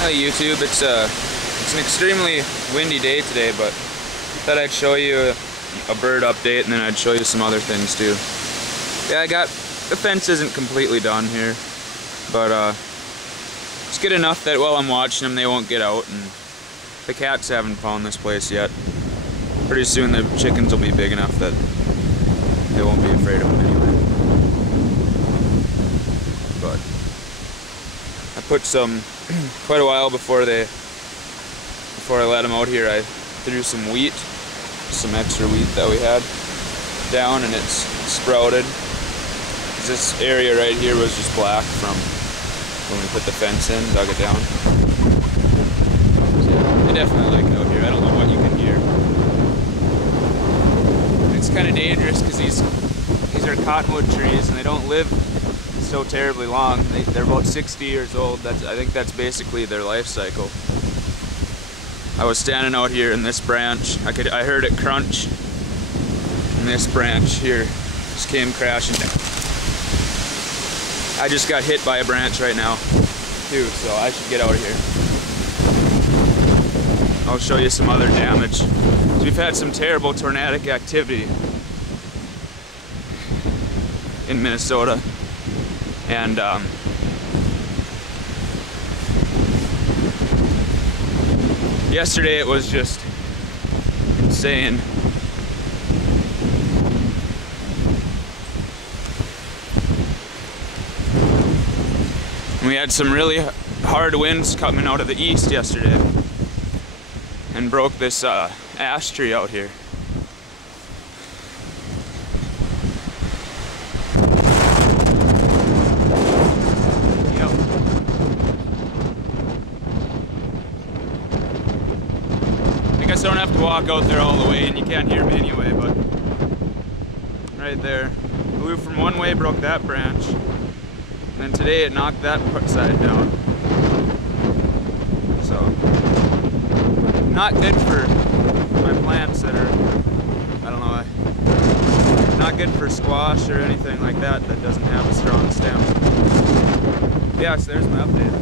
Hi YouTube, it's an extremely windy day today, but thought I'd show you a bird update and then I'd show you some other things too. Yeah, the fence isn't completely done here, but it's good enough that while I'm watching them they won't get out, and the cats haven't found this place yet. Pretty soon the chickens will be big enough that they won't be afraid of them anyway. But I put some, quite a while before I let them out here, I threw some wheat, some extra wheat that we had down, and it's sprouted. This area right here was just black from when we put the fence in, dug it down. So yeah, they definitely like it out here. I don't know what you can hear. It's kind of dangerous because these are cottonwood trees and they don't live so terribly long. They're about 60 years old. I think that's basically their life cycle. I was standing out here in this branch. I heard it crunch, and this branch here just came crashing down. I just got hit by a branch right now too, so I should get out of here. I'll show you some other damage. We've had some terrible tornadic activity in Minnesota, and yesterday it was just insane. We had some really hard winds coming out of the east yesterday and broke this ash tree out here. Yep. I guess I don't have to walk out there all the way, and you can't hear me anyway, but right there. Blew from one way, broke that branch. And then today it knocked that side down. So, not good for my plants that are, I don't know, not good for squash or anything like that that doesn't have a strong stem. Yeah, so there's my update.